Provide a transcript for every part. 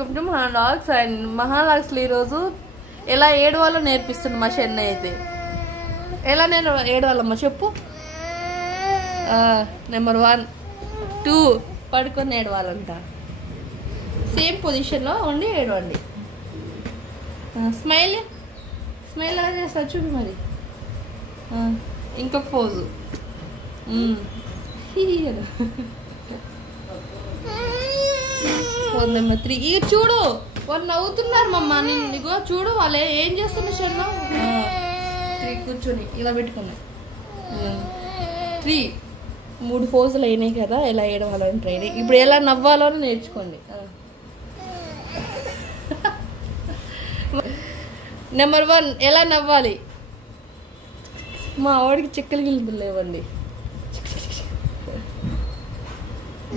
Welcome to మహాలాగ్స్. And మహాలాగ్స్లో ఈరోజు ఎలా ఏడవాలో నేర్పిస్తుంది మా చెన్నై అయితే. ఎలా నేను ఏడవాలమ్మా చెప్పు. నెంబర్ 1 2 పడుకొని ఏడవాలంట. సేమ్ పొజిషన్లో ఉండి ఏడవండి. స్మైల్ స్మైల్ ఎలా చేస్తా చూపి మరి. ఇంకొక పోజు. Phone number 3. ఇక చూడు వాళ్ళు నవ్వుతున్నారు మమ్మ. నిన్నగో చూడు వాళ్ళు ఏం చేస్తున్నా షర్మ. 3 కూర్చొని ఇలా పెట్టుకున్నా. 3 పోజులు అయినాయి కదా. ఎలా ఏడవాలని ట్రైనింగ్. ఇప్పుడు ఎలా నవ్వాలో నేర్చుకోండి. నెంబర్ 1 ఎలా నవ్వాలి. మా వాడికి చెక్కలు గిల్లులు లేవండి.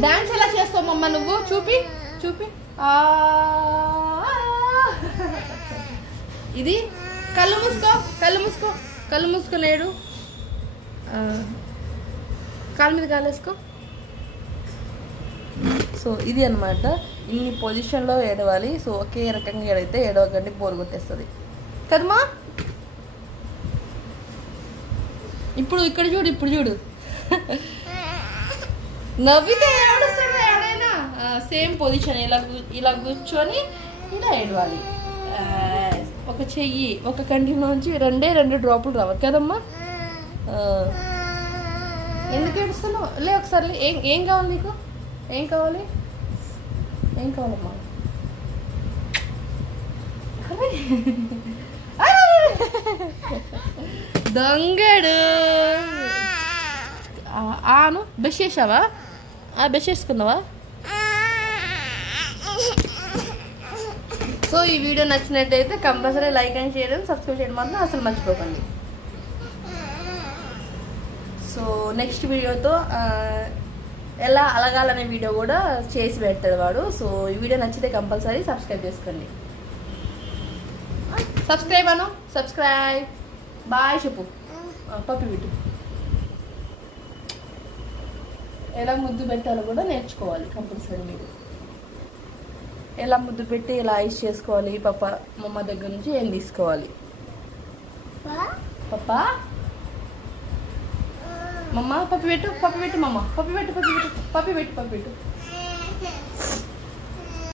డాన్స్ ఎలా చేస్తావు మమ్మ నువ్వు చూపి చూపి. ఇది కళ్ళు మూసుకో కళ్ళు మూసుకో కళ్ళు మూసుకోలేడు. కాలు మీద కాలేసుకో. సో ఇది అనమాట. ఇన్ని పొజిషన్లో ఏడవాలి. సో ఒకే రకంగా ఏడైతే ఏడవకండి, బోర్ కొట్టేస్తుంది కదమ్మా. ఇప్పుడు ఇక్కడ చూడు, ఇప్పుడు చూడు. నవ్వితే ఏడుస్తాడు ఎవడైనా. సేమ్ పొజిషన్ ఇలా కూర్చొని ఇలా ఏడవాలి. ఒక చెయ్యి ఒక కంటిలోంచి 2 డ్రాపులు రావాలి కదమ్మా. ఎందుకు ఏడుస్తున్నావు? లే ఒకసారి. ఏం కావాలి నీకు? ఏం కావాలి? ఏం కావాలమ్మా? దొంగడు. ఆను బ్రష్ చేసావా? బ్రష్ చేసుకున్నావా? సో ఈ వీడియో నచ్చినట్టయితే compulsory like and share and subscribe చేయడం మాత్రం అసలు మర్చిపోకండి. సో నెక్స్ట్ వీడియోతో ఎలా అలగాలనే వీడియో కూడా చేసి పెడతాడు వాడు. సో ఈ వీడియో నచ్చితే కంపల్సరీ సబ్స్క్రైబ్ చేసుకోండి. సబ్స్క్రైబ్ అను. సబ్స్క్రైబ్. బాయ్ చెప్పు. పప్పి పెట్టు. ఎలా ముద్దు పెట్టాలో కూడా నేర్చుకోవాలి కంపల్సరీ. మీరు ఎలా ముద్దు పెట్టి ఎలా ఐస్ చేసుకోవాలి. పప్ప మమ్మ దగ్గర నుంచి ఏం తీసుకోవాలి. పప్ప మమ్మ పప్పి పెట్టు. పప్పి పెట్టు మమ్మ. పప్పి పెట్టు. పప్పి పెట్టు. పప్పి పెట్టు. పప్పి పెట్టు.